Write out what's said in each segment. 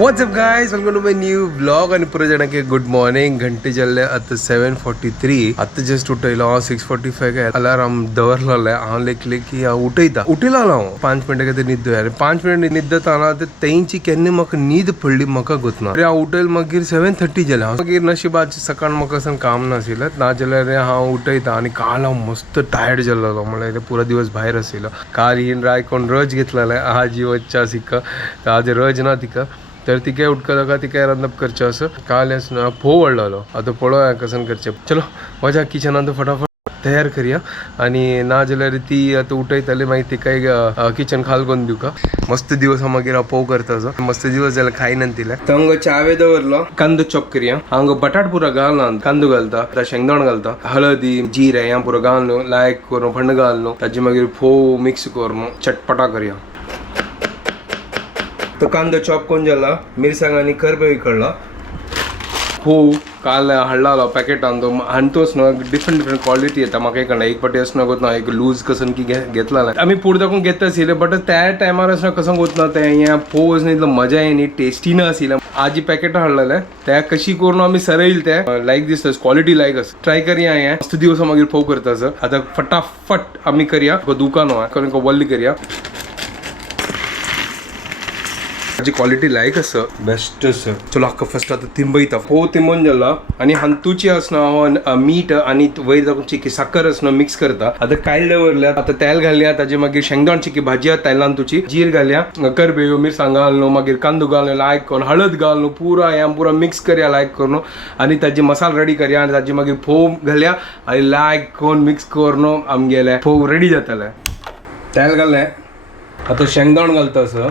What's up guys, welcome to my new vlog आणि पुरे जणांके good morning. घंटे जल्ले आता 7:43. आता जस्ट उठयलो 6:45 काय अलार्म दवरलेले हांव लेखले की हांव उठयता उठयलो हांव 5 मिनटां खातीर न्हिद आनी 5 मिनट न्हिदताना तेंची केन्ना म्हाका न्हीद पडली म्हाका गुतना. हांव उठयल मागीर 7:30 जालें. मागीर नशिबाचें सकाळ म्हाका सन काम नाशिल्लें ना जाल्यार हांव उठयता आनी काल हांव मस्त टायर्ड जाल्लो म्हळ्यार पुरो दिवस भायर आशिल्लो. काल हिन रायकोन रज घेतलेलें आज वच्चा सिक्का आज रज ना तिका तर तिके उठका तिके रंदप करचे असं काल फोव वाडलो. आता पळोवया कसन करचे. चलो वजा किचनात फटाफट तयार करूया आणि ना जाल्यार ती आता उठयतली मागीर तिका किचन खाल करून दिवका. मस्त दिवस मागीर हांव पोव करता मस्त दिवस जाल्यार खायनान तिले. हांव चावे दवरलो कांदो चॉप करूया. हांव बटाट पुरो घालना कांदो घालता शेंगदाण घालता हळदी जिरे हें पुरो घालून लायक करून फंड घालून ताजे मागीर फोव मिक्स करून चटपटा करूया. तो कांदो चॉप करून जाला मिरसांग आनी करबेव इकडला फोव काल हाडला पॅकेटान तो आनी तोच न्हू डिफरंट क्वालिटी येता म्हाका कळना. एक पाटी असं गोतना एक लूज कसन की घेतला आमी पुढे दाखवून घेता आशिल्ले बट त्या टायमार असं कसं गोतना ते हें फोव इतलो मजा येनी टेस्टी ना आशिल्लें. आज पॅकेटां हाडलेले त्या कशी करून आमी सरयले ते लायक दिसता क्वालिटी लायक आसा. ट्राय करया हें मस्त दिवस मागीर फोव करता सर. आतां फटाफट आमी करया दुकान करून वल्ली करया. जी क्वालिटी लायक आसा बेस्ट आसा. चलो हाका फर्स्ट आतां तिंबयता फोव तिंबून जाला आनी हांतुची आसना मीठ आनी वयर जावन चिकी साखर आसना मिक्स करता. आतां कायल दवरल्या आतां तेल घालया ताजे मागीर शेंगदाण चिकी भाजी तेलान तुची जीर घालया करबेव मिरसांग घालून मागीर कांदो घालून लायक करून हळद घालून पुरा हें पुरा मिक्स करया लायक करून आनी ताजे मसाला रेडी करया आनी ताजे मागीर फोव घालया आनी लायक करून मिक्स करून आमगेले फोव रेडी जातले. तेल घालें आतां शेंगदाण घालता असं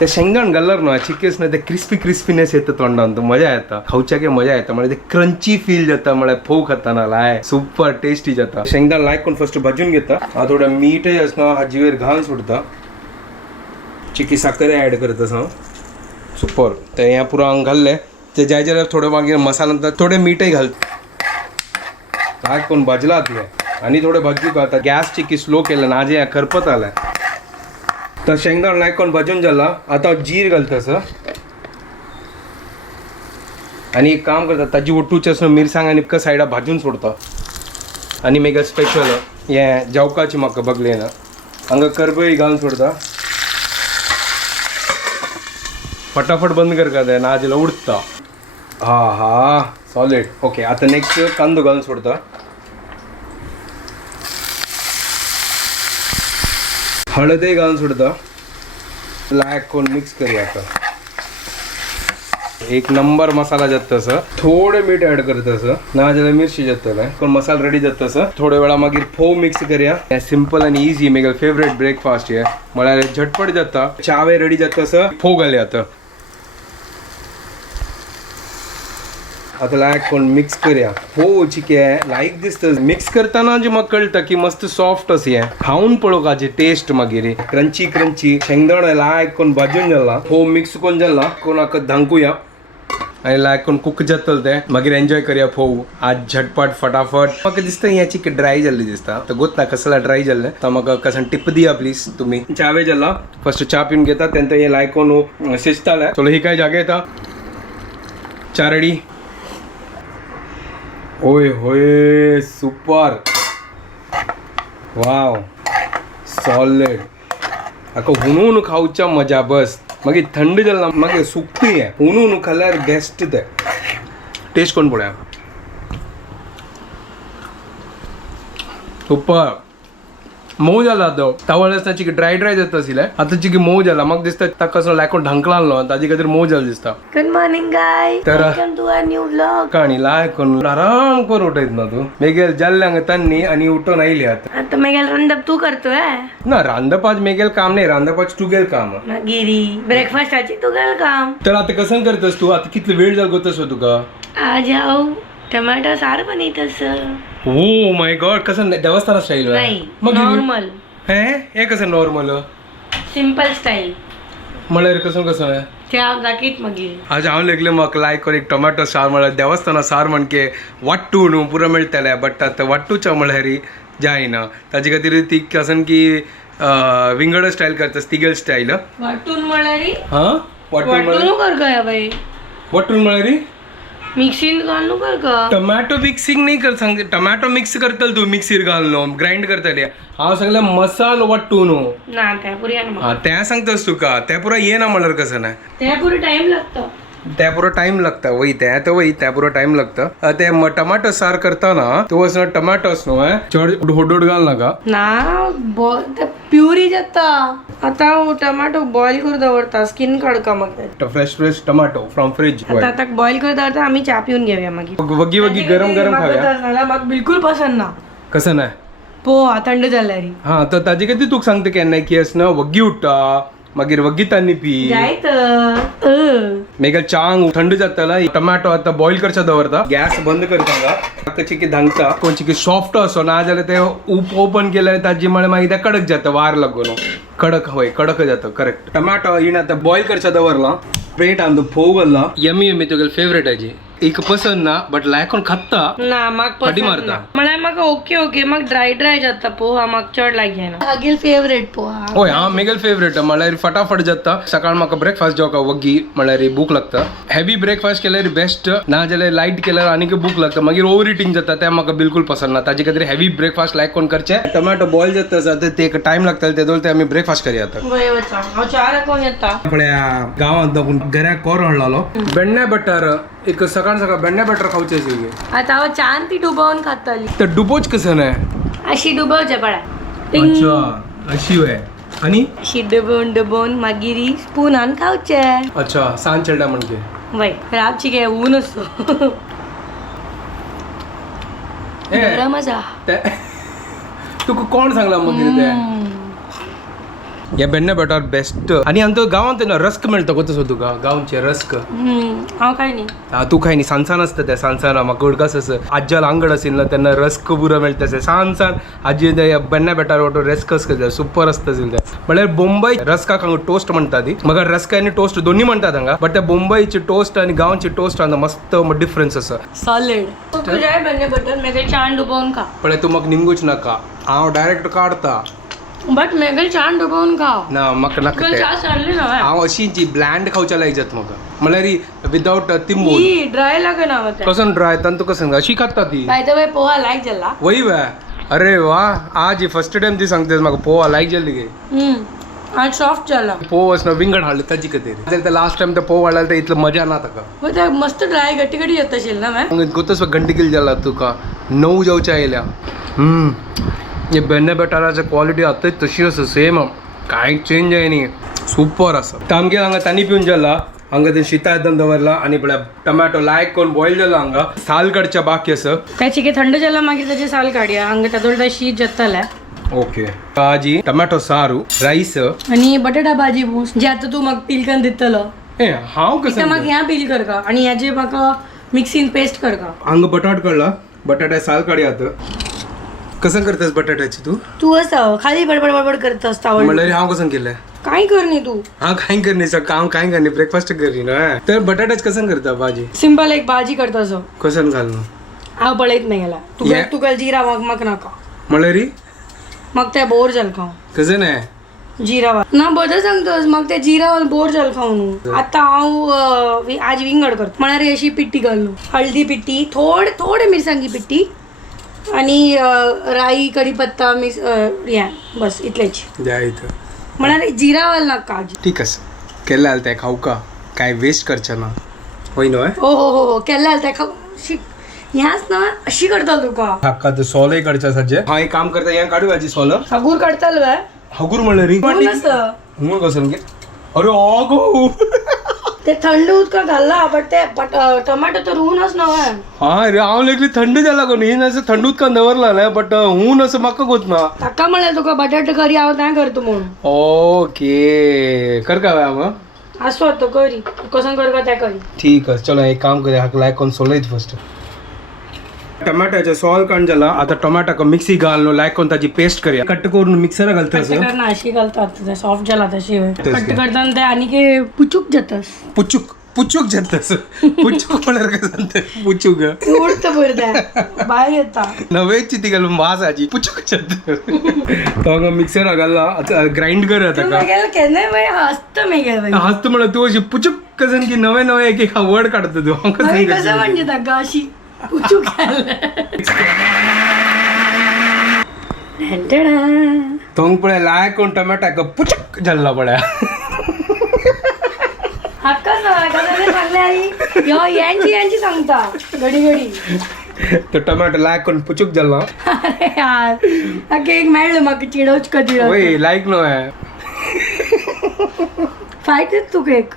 ते शेंगदाण घालल्यार न्हू चिकेस ना ते क्रिस्पीनेस येता तोंडान मजा येता खावच्याक मजा येता म्हणजे ते क्रंची फील जाता म्हळ्यार फोव खाताना लाय सुपर टेस्टी जाता. शेंगदाण लायक करून फर्स्ट भाजून घेता. हांव थोडा मीठय आसना हाजी वयर घालून सोडता चिकी साखर ऍड करता हांव सुपर. ते हें पुरो हांव घाल्लें ते जाय जाल्यार थोडे मागीर मसाला थोडे मीठय घालता लायक करून भाजला तुवें आनी थोडे भाजू घालता. गॅस चिकी स्लो केलें ना आज हें करपतालें. तर शेंगदाण लायक करून भाजून जाला. आता जीर घालता सर आणि एक काम करता ताजी ओटूची असं मिरसांग आनी एका सायडा भाजून सोडता आनी मेगा स्पेशल हें जेवपाची म्हाका बगले ना हांगा करबेव घालून सोडता. फटाफट बंद करता तें ना जाल्यार उडता. हा सॉलिड ओके. आता नेक्स्ट कांदो घालून सोडता. हळदय घालून सोडता लायक करून मिक्स करूया. आता एक नंबर मसाला जाता सर. थोडे मीठ ऍड करता सर ना जाल्यार मिरची जातले पण मसाला रेडी जाता सर. थोड्या वेळा मागीर फोव मिक्स करया. सिंपल आनी इजी मेगा फेवरेट ब्रेकफास्ट हे म्हळ्यार झटपट जाता. चावे रेडी जाता सर. फोव घालया आता. आता लायक करून मिक्स करया. फोव चिके लायक दिसता मिक्स करताना जे म्हाका कळटा की मस्त सॉफ्ट अशें हें खावन पळोवपाचें टेस्ट मागीर क्रंची शेंगदाण लायक करून भाजून जाला फोव मिक्स करून जाला करून हाका धांकुया आनी लायक करून कुक जातलें तें मागीर एन्जॉय करया फोव. आज झटपट फटाफट. म्हाका दिसता हें चिकेन ड्राय जाल्लें दिसता तर गोत्ता कसला ड्राय जाल्लें तर म्हाका कसन टिप दिया प्लीज तुमी. चावे जाला फर्स्ट च्या पिवन घेता तेन्ना हें लायक करून शिजतालें. चलो ही काय जागे येता च्या रेडी. ओय होय सुपर वाव सॉलिड. हाका हुनून खावच्या मजा बस. मागीर थंड जाला मागीर सुकती हें हुनून खाल्यार बेस्ट ते टेस्ट करून पळया सुपर. मोव जाला तो तावळ आसता चिकी ड्राय जाता आशिल्लें आतां चिकी मोव जाला म्हाका दिसता ताका कसो लायक ढंकला न्हू ताजे खातीर मोव जाला दिसता. Good morning guys, welcome to our new vlog. काणी लायक करून आराम करून उठयत ना तू मेगेल जाल्ल्यांक तांनी आनी उठून आयली आता मेगेल रांदप तू करतोय ना. रांदपाच मेगेल काम नाही रांदपाच तुगेल काम गिरी ब्रेकफास्टाची तुगेल काम. तर आता कसं करतस तू. आता कितलो वेळ जालो गोतस तुका. आज हांव टमाटो सार बनयतस. ओ माय गॉड कसं देवस्थान स्टाईल नॉर्मल हे कसं नॉर्मल सिंपल स्टाईल म्हळ्यार कसं ते हांव दाखयत मागीर. आज हांव लेगलें म्हाका लायक एक टोमॅटो सार म्हळ्यार देवस्थाना सार म्हणके वाट्टू न्हू पुरो मेळटलें बट आतां वाट्टूच्या म्हळ्यार जायना ताजे खातीर ती कसन की विंगड स्टाईल करतास तिगल स्टाईल वाटून म्हळ्यारी हा वाटून वाटून कर का या बाई वाटून म्हळ्यारी मिक्सिंग घालू कर का टोमॅटो मिक्सिंग नाही कर सांग टोमॅटो मिक्स करतल तू मिक्सीर घालून ग्राइंड करतले हांव सांगले मसालो वाटून ना त्या पुरी येना हा त्या सांगतस तुका त्या पुरा येना म्हणल्यार कसं नाही त्या पुरी टाइम लागतो त्या पुरो टाइम लागता वय त्या पुरो टाइम लागता ते टमाटो सार करताना तो असं टमाटोस न्हू चड होडोड घाल नाका ना प्युरी जाता आता टमाटो बॉईल करून दवरता स्किन काडका मग फ्रेश टमाटो फ्रॉम फ्रीज आता बॉईल करून दवरता आम्ही चा पिऊन घेऊया मागीर वगी वगी गरम गरम खाऊया म्हाका बिलकुल पसंद ना कसं नाही पोहा थंड जाल्यार हा तर ताजे किती तुका सांगता केन्ना की असं वग्गी उठता मागीर वग्गी तान्नी पी जायत मागीर चांग थंड जाताला टमाटो आता बॉईल करचा दवरता गॅस बंद करता कशी की धांगता कोणची की सॉफ्ट असो ना जाल्यार ते ओपन केल्यार ताजी म्हळ्यार मागीर ते कडक जाता वार लागून कडक होय कडक जाता करेक्ट टमाटो हिण आता बॉईल करचा दवरला प्लेट आणतो फोव घालला यमी यमी तुगेल फेवरेट आहे एक पसंद ना बट लायकोन खाता ना म्हाका फाटी पसंद मारता. ना म्हळ्यार म्हाका ओके ओके म्हाका ड्राय जाता पोहा म्हाका चड लागना मागीर फेवरेट पोहा होय हा मेगल फेवरेट म्हळ्यार फटाफट जाता सकाळ म्हाका ब्रेकफास्ट जेवका वग्गी म्हळ्यार भूक लागता हेवी ब्रेकफास्ट केल्यार बेस्ट ना जाल्यार लायट केल्यार आनीक भूक लागता मागीर ओव्हर इटिंग जाता ते म्हाका बिलकुल पसंद ना ताजे खातीर हेवी ब्रेकफास्ट लायक कोण करचे टमाटो बॉईल जाता जाता ते टाइम लागता ते आमी ब्रेकफास्ट करया आता वय वचा हांव चार कोण येता आपल्या गांवांत दाखून घराक कोर हाडलो बेण्णे बटर एक सकाळ सकाळ बेण्णे बटर खावचे आशिल्ले आता हांव चान ती डुबोवन खाताली तर डुबोच कसं नाही अशी डुबोवचे पळय अच्छा अशी होय आणि अशी डुबोवन मागीर स्पुनान खावचे अच्छा सांज चेडा म्हणजे वय रातची गे ऊन असतो गरम आसा तुका कोण सांगला मागीर ते या बेण्णे बटर बेस्ट आणि आमच्या गांवांत ना रस्क मेळटा गो तसो तुका गांवचे रस्क हांव काय न्ही तू खाय न्ही सांसान आसता ते सांसान म्हाका उडकास आसा आज्याल आंगड आशिल्लो ना तेन्ना रस्क पुरो मेळटा ते सांसान आजी ते बेण्णे बटर वाटो रस्कस करता सुपर आसता आशिल्ले ते म्हळ्यार बोंबय रस्काक हांगा टोस्ट म्हणटा ती म्हाका रस्क आनी टोस्ट दोन्ही म्हणटात हांगा बट त्या बोंबयची टोस्ट आनी गांवची टोस्ट हांगा मस्त डिफरन्स आसा सॉलिड तुझ्या बेण्णे बटर मेगेल चान डुबोवन खा पण तू म्हाका निमगूच नाका हांव डायरेक्ट काडता बट मेगेल चान डुबोवन खाव ना म्हाका नाका ते चा सारली ना हांव अशी जी ब्लँड खावच्या लायक जाता म्हाका म्हळ्यार विदाउट तिंबून ही ड्राय लागना मते कसं ड्राय तांतू कसं अशी खाता ती बाय द वे पोहा लायक जाला वय वे अरे वा आज फर्स्ट टाइम ती सांगतेस म्हाका पोहा लायक जाल्ली गे आज सॉफ्ट जाला पोव असं विंगड हाडले ताजी खातीर लास्ट टाइम ते पोव हाडला ते इतलं मजा ना ताका मग ते मस्त ड्राय गट्टी गट्टी येत असेल ना मॅम गोतस घंटी किल जाला तुका 9 जावच्या येयल्या हे बेण्णे बटाराची क्वालिटी आताच तशी आसा सेम कांय चेंज जायनी सुपर आसा तामगे हांगा तांणी पिवन जाला हांगा ते शिता येतात दवरला आणि टमाटो लायक करून बॉईल जाला हांगा साल काडच्या बाकी आसा त्याची की थंड जाला मागीर त्याची साल काडया हांगा तातूंत शीत जाताले ओके भाजी टमाटो सारू राईस आणि बटाटा भाजी बूस जे आता तू म्हाका पील करून दितलो ए हांव ते कसं म्हाका ह्या पील करका आणि ह्याचे म्हाका मिक्सीन पेस्ट करका हांगा बटाट काडला बटाटा साल काडया आता कसं करतेस बटाट्याची तू तू असं खाली बडबड बडबड करत असता म्हणल्यार हांव कसं केलें काय करनी तू हांव कांय करनी सकाळ हांव कांय करनी ब्रेकफास्ट करनी ना तर बटाट्याच कसं करता भाजी सिंपल एक भाजी करता असो कसं घालून हांव पळयत नाही गेला Yeah. तुका जिरा म्हाका नाका म्हळ्यार म्हाका ते बोर जाल खाव कसं नाही जिरा ना बदल सांगतोस मग ते जिरा बोर जाल खाव न्हू आतां हांव आज विंगड करता म्हळ्यार अशी पिट्टी घाल हळदी पिट्टी थोडे मिरसांगी पिट्टी आणि राई कढीपत्ता मिक्स या बस इतलेच द्या इथं म्हळ्यार जिरा वाल नाका आज ठीक आसा केल्ले जाल्यार तें खावं का काय वेस्ट करचें ना होय न्हय हो केल्ले जाल्यार तेका ह्याच ना अशी करता तुका हाका तर सोलय काडचें आसा जे हांव एक काम करता हें काडू हाजी सोल हगूर काडताल वे हगूर म्हणल्यार री हुंग कसं गे अरे गो ते थंड उदका घालला बट ते टमाटो तर ऊनच नव्हे हा रे हांव लेगली थंड जाला कोण ही असं थंड उदकान दवरला न्हय बट हून असं म्हाका गोत ना ताका म्हळ्यार तुका बटाटो करी हांव तें करता म्हणून ओके कर का हांव आसो तो करी कसं करता तें करी ठीक आहे चलो एक काम करूया हाका लायक कोण सोलयत फर्स्ट टमाटाचे सॉल काण जाला आता टमाटाक मिक्सी घालून लायक कोण ताची पेस्ट करया कट करून मिक्सर घालता असं करना अशी घालतात ते सॉफ्ट जाला तशी कट करताना ते आणि पुचूक जातस पुचूक पुचूक जातस पुचूक म्हळ्यार काय सांगता पुचूक उडत भरता भायर येता नवेची ती घालून वास आजी पुचूक जात तो मिक्सर घालला ग्राइंड कर तू आता मागेल केन्नाय बाय हस्त मेगेल बाय हाच तू म्हणा तू अशी पुचूक कसं की नवे नवे एक वर्ड काढतो तू मागीर कसं म्हणजे ताका अशी पुचूक तोंग पळय लायक कोण टमाटा पुचूक जाल्ला पळय हक्काच सांगले आणि यांची सांगता घडी घडी तो टमाटो लायक कोण पुचूक जाल्ला अरे यार हा केक मेळ्ळो म्हाका चिडोवच कधी वय लायक नो आहे फायट तू केक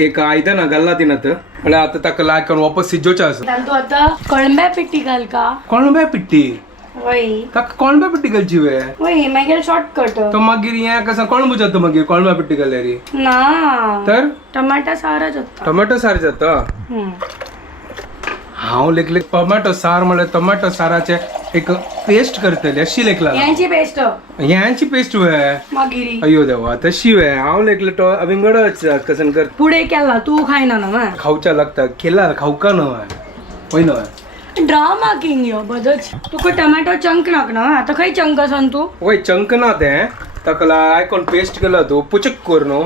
एक आयदन घालला तिनं तर म्हळ्यार आता ताका लायक कोण वापस सिजोवचें आसा तू आता कळंब्या पिट्टी घाल का कोणब्या पिट्टी वय ताका कोणब्या पिट्टी घालची वे वय मागीर शॉर्टकट तो मागीर हें कसं कोण बुजता मागीर कोणब्या पिट्टी घाल्यार ना तर टमाटा सारच होता टोमॅटो सार जाता हांव लेखले टोमॅटो सार म्हळ्यार टोमॅटो साराचे एक पेस्ट करतले अशी लेखला यांची पेस्ट ह्यांची पेस्ट वे मागिरी अयो देवा तशी वे हांव लेखले तो विंगडच कसन कर पुढे केला तू खायना ना खावच्या लागता केला खावका न्हू होय न्हू ड्रामा किंग यो बदच तुका टमाटो चंक नाक ना आता खंय चंक आसा तू वय चंक ना तें ताका आयकोन पेस्ट केला तू पुचक कर न्हू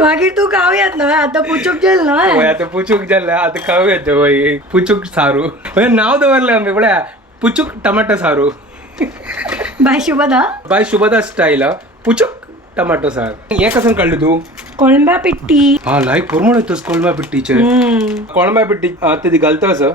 मागीर तू खावयात ना आता पुचूक जेल ना वय आता पुचूक जाल्ले आता खाऊ येते वय पुचूक सारू वय नाव दवरलें आमी पळया पुचूक टमाटो सारू by Shubhada by Shubhada style पुचूक टमाटो सार हें कसन काडलें तू कोळंब्या पिट्टी हा लायक फॉर्मूल येतोस कोळंब्या पिट्टीचे कोळंब्या पिट्टी ते घालता असं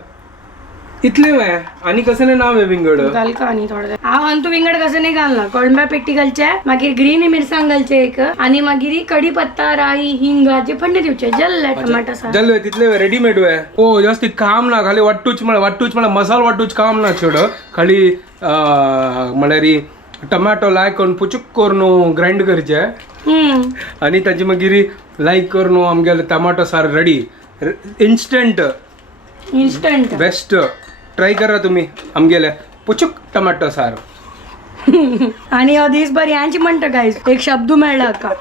इतले वे आणि कसं नाही नाव आहे विंगड घाल का आणि थोडं हांव आनी तू विंगड कसं नाही घालना कोळंब्या पिट्टी घालचे मागीर ग्रीन मिरसांग घालचे एक आणि मागीर कढीपत्ता राई हिंगाचे फंडे दिवचे जल्ले टमाटा सार जाल्ले तितले वे रेडीमेड वे ओ जास्ती काम ना खाली वाटूच म्हळ्यार मसाला वाटूच काम ना चड खाली म्हळ्यार टमाटो लायक करून पुचूक करून ग्राइंड करचे आणि ताची मागीर लायक करून आमगेले टमाटो सार रेडी इन्स्टंट बेस्ट ट्राय करा तुम्ही आमगेले पुचूक टमाटो सार आणि दिसभर यांची म्हणतं गायस एक शब्द मेळ्ळा का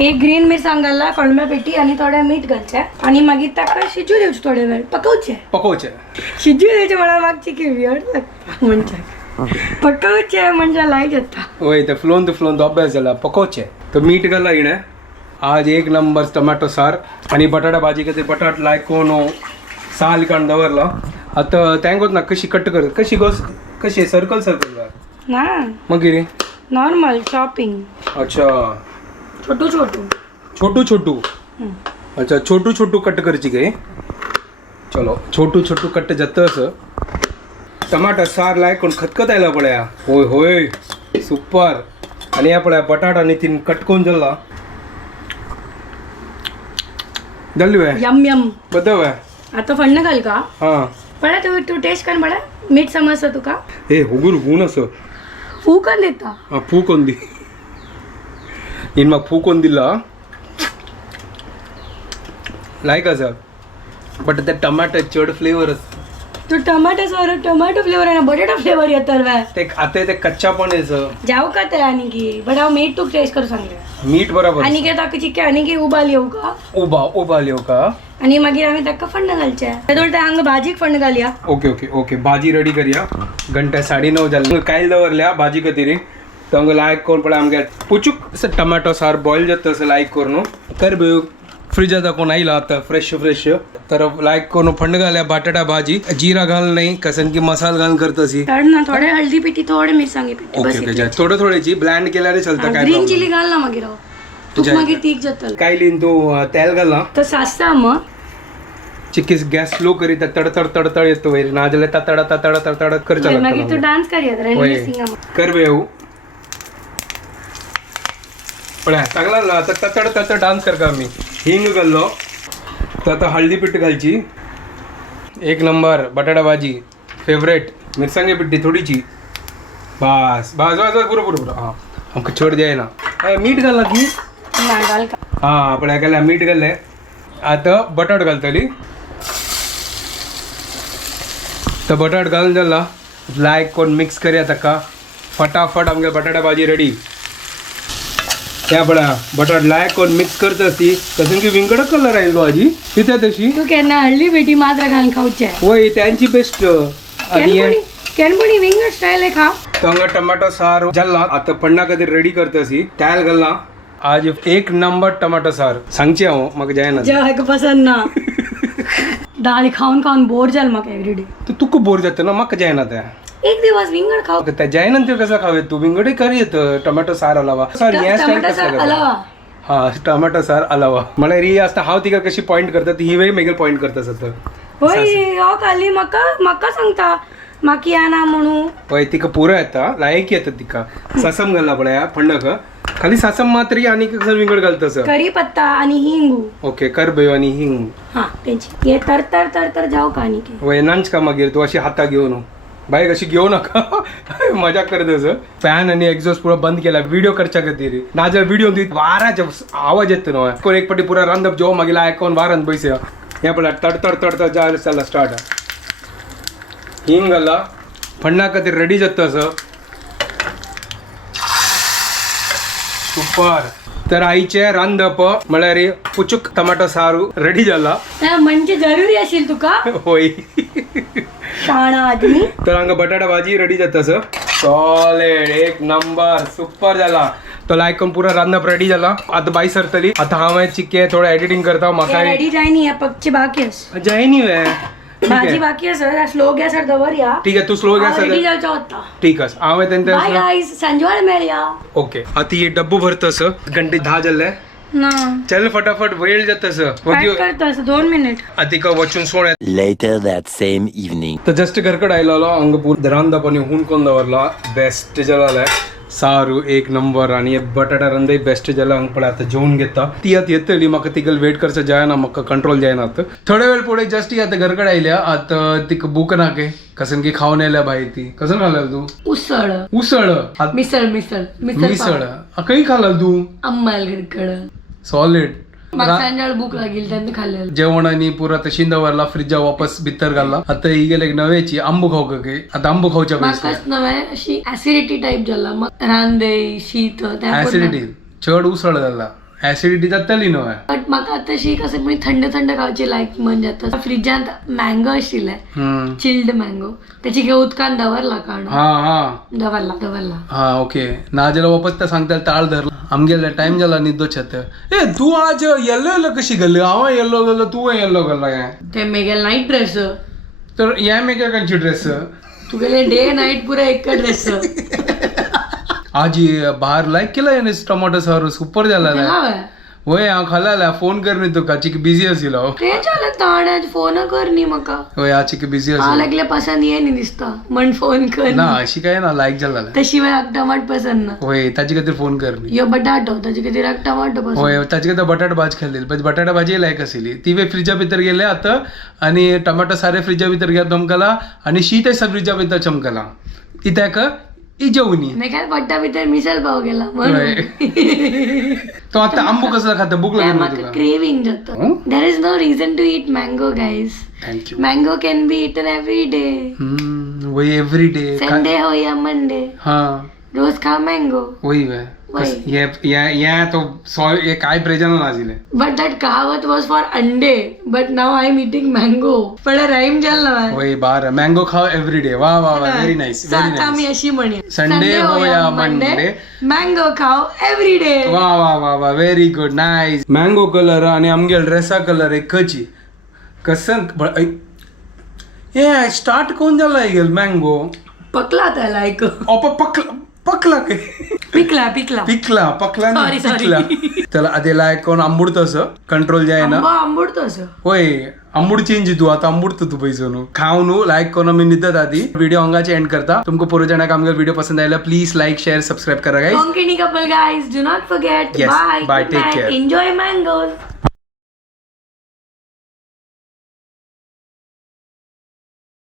एक ग्रीन मिरसांग घालला कोळंब्या पिट्टी आणि थोडे मीठ घालचे आणि मागीर ताका शिजू दिवचे थोडे वेळ पकवचे शिजू द्यायचे मला मागची की वियर्ड लागता म्हणजे पकवचे म्हणजे लायक येता वय ते फ्लोन तो अभ्यास झाला पकोवचे तो मीठ घाला इणे आज एक नंबर टमाटो सार आणि बटाटा भाजी खातीर बटाट लायक कोण साल काडून दवरला आता तेंकोच ना कशी कट कर कशी सर्कल ना मागीर नॉर्मल शॉपिंग अच्छा छोटू अच्छा छोटू कट करची काय चलो छोटू कट जातस टमाटा सार लायक कोण खतखत आयला पळया होय सुपर आणि या पळया बटाटा आणि तीन कटकोन जाल्ला जाल्ली वे यम बद्द वे आता फंड घाल का हा पळा तू टेस्ट कर पळा मीठ समजता तुका हे हुगूर हून असं फू कन देता हा फूकोन दी इन म्हाका फूकोन दिला लायक आसा बट ते टमाटा चड फ्लेवर तू टमाटो फ्लेवर आहे ना बटाटा फ्लेवर येतात वे ते आता ते कच्चा पण येतं जाऊ का ते आणि की बट हांव मीठ तूक टेस्ट करू सांगले मीठ बरोबर आणि की ताका चिक्के आणि की उबाल येऊ का उबा लिव का आणि मागीर आम्ही ताका फंड घालचे ते हांग भाजीक फंड घालया ओके भाजी रेडी करया घंटा 9:30 जाले कायल दवरल्या भाजी खातीर तो लायक कोण पळय आमगे पुचूक असं टमाटो सार बॉईल जाता असं लायक करून कर फ्रिजात दाखवून आयला आता फ्रेश तर लायक करून फंड घाल्या बटाटा भाजी जिरा घाल नाही कसन की मसाला घाल करतसी ना थोडे हळदी पिठी थोडे मिरसांगी पिठी ओके थोडीची ब्लँड केल्यार चलता काय ग्रीन चिली घाल ना मागीर तूक मागीर तीक जातल काय लिन तू तेल घालना तर सासता मग चिक्कीस गॅस स्लो करी तडतड येतो वयर ना जाल्यार ततड करचा मागीर तू डान्स करया करवेव पळया चांगला ना आता ततड डान्स करता आमी हिंग घाल्लो तर आता हळदी पिट्टी घालची एक नंबर बटाटा भाजी फेवरेट मिरसांगे पिट्टी थोडीची बस पुरो हां आमकां चड जायना मीठ घालना की घाल का हां पळया घाल्या मीठ घाल्लें आता बटाट घालतली तर बटाट घालून जाला लायक कोण मिक्स करया ताका फटाफट आमगे बटाटा भाजी रेडी त्या बडा बटाट लायक कोण मिक्स करत असती कसं की विंगड कलर आहे आजी तिथे तशी तू केन्ना हळदी बेटी मात्र घालून खाऊचे वय त्यांची बेस्ट आणि केनपुणी विंगड स्टाईल आहे खा तंग टमाटो सार जल्ला आता पन्ना कधी रेडी करतसी त्याल गल्ला आज एक नंबर टमाटो सार सांगची हांव म्हाका जायना जेव्हा पसंद ना डाळी खाऊन खाऊन बोर जाल म्हाका एवरीडे तू तुका बोर जाता ना म्हाका जायना त्या एक दिवस विंगड खाऊ त्या जायनंतर कसं खावे तू विंगडे कर येत टमाटो सार अलावा सर या स्टाईल टमाटर कसं अलावा हा टमाटो सार अलावा मला री असता हांव तिका कशी पॉइंट करता ती ही वेळ मेगल पॉइंट करता असत होय हो खाली म्हाका सांगता माकी आना म्हणू पळय तिका पुरो येता लायक येता तिका सासम घालना पळय फंडक खाली सासम मात्री आणि कसं विंगड घालता सर कढीपत्ता आणि हिंगू ओके करबयो आणि हिंग हा त्यांची हे तर जाऊ का आणि वय नांच का मागीर तू अशी हाता घेऊन बाईक अशी घेऊ नका मजा करत असं फॅन आणि एक्झॉस्ट पुरा बंद केला व्हिडिओ करच्या खातीर ना जर व्हिडिओ वाराचे आवाज येतो ना कोण एक पटी पुरा रांदप जेव्हा मागीर आयकोन वारान पैसे हे पळय तडतड जायला चला स्टार्ट हिंग घाला फंडा खातीर रेडी जाता असं सुपर तर आईचे रांदप म्हळ्यार पुचूक टमाटो सारू रेडी झाला म्हणजे जरुरी असेल तुका होय शाणा आदमी तर हांगा बटाटा भाजी रेडी जाता सर सॉलिड एक नंबर सुपर झाला तो लायक करून पुरा रांदप रेडी झाला आता बाई सरतली आता हांव चिक्के थोडं एडिटिंग करता म्हाका रेडी जायनी या पक्षी बाकी अस जायनी वे भाजी बाकी अस स्लो गॅसर दवर या ठीक आहे तू स्लो गॅस रेडी जावचा होता ठीक आहे हांव बाय त्यांच्या गाइस संजवाळ मेळया ओके आता हे डब्बू भरतस घंटे 10 जाल्ले ना चल फटाफट वेळ जातस काय करतस 2 मिनिट अतिका वचून सोड Later that same evening. तर जस्ट घरकडे आयलो हंग पूर रांदप आणि हून कोण दवरला बेस्ट जालाय सारू एक नंबर आणि बटाटा रंदय बेस्ट जाला हंग पळय आता जेवण घेता ती आता येतली म्हाका तिकल वेट करचा जायना म्हाका कंट्रोल जायना आता थोडे वेळ पुढे जस्ट आता घरकडे आयल्या आता तिक भूक नाके कसन की खाऊन आयल्या बाई ती कसं खाल्लं तू उसळ उसळ मिसळ काही खाल्लं तू अम्मालगडकडं सॉलिड मला संजवाळ भूक लागेल त्यांनी खाल्लेलं जेवण आणि पुरा तशी दवरला फ्रीजा वापस भितर घालला आता ही गेले नव्याची आंबू खाऊ का काही आता आंबू खाऊच्या म्हाकाच नव्हे अशी ऍसिडिटी टाईप झाला मग रांदे शीत ऍसिडिटी चड उसळ झाला ऍसिडिटी जातली नव्हे बट म्हाका तशी कसं म्हणजे थंड खावची लायक म्हणजे आता फ्रिजांत मँगो आशिल्ले चिल्ड मँगो त्याची घेऊ उदकान दवरला कारण दवरला हा ओके ना जाल्यार वापस त्या सांगता ताळ धरला आमगेले टाइम जाला न्हिदो छत ए तू आज येल्लो कशी घाल्ली हांव येल्लो घाल्लो तू येल्लो घाल्ला काय ते मेगेल नाईट ड्रेस तर या मेका खंयची ड्रेस तुगेले डे नाईट पुरा एक ड्रेस आज बाहेर लायक केला याने टमाटो सारू सुपर झाला होय हांव खाल्ला फोन कर न्ही तुका चिक बिझी आशिल्लो ताण्यात फोन कर न्ही म्हाका होय हा चिक बिझी आशिल्लो लागले पसंद ये न्ही दिसता म्हण फोन कर ना अशी काय ना लायक झाला त्याशिवाय टमाट पसंद ना होय ताचे खातीर फोन कर न्ही यो बटाटो ताचे खातीर टमाटो पसंद होय ताचे खातीर बटाटा भाजी खाल्ली पण बटाटा भाजी लायक आशिल्ली ती वे फ्रिजा भितर गेले आता आणि टमाटो सारे फ्रिजा भितर घ्या चमकला आणि शीत फ्रिजा भितर चमकला इत्याक जेवणी काय पट्टा भितर मिसळ पाव गेला म्हणून तो आता आंबो कसला खाता भूक लागली ना तुका क्रेविंग जातं there is no reason to eat mango guys thank you mango can be eaten every day वही एव्हरी डे संडे हो या मंडे हा रोज खा मँगो वही वे ये तो सॉरी ये काय प्रेजन नाजिले बट दॅट कहावत वॉज फॉर अंडे but now I am eating mango पण राईम झाला वही बार मँगो खाओ एव्हरी डे वा वा वा व्हेरी नाईस आम्ही अशी म्हणूया संडे हो या मंडे मँगो खाओ एव्हरी डे वा वा वा वा very good nice mango colour आणि आमगे ड्रेसा कलर एकची कसन ये स्टार्ट कोण झाला गेल मँगो पकला त्याला एक पकला काय पिकला पकला Sorry. त्याला अदेला कोण आंबुडतस कंट्रोल जायना आंबुडतोस होय आंबुड चेंज तू आता आंबुडतो तू पैसो नु खाऊ नु लाईक कोण मी निदत आधी व्हिडिओ अंगाचे एंड करता तुमको पूरे जना का आमका व्हिडिओ पसंद आयला प्लीज लाईक शेअर सबस्क्राईब करा guys Konkani couple guys do not forget Yes. Bye Bye. Take care. Enjoy mangoes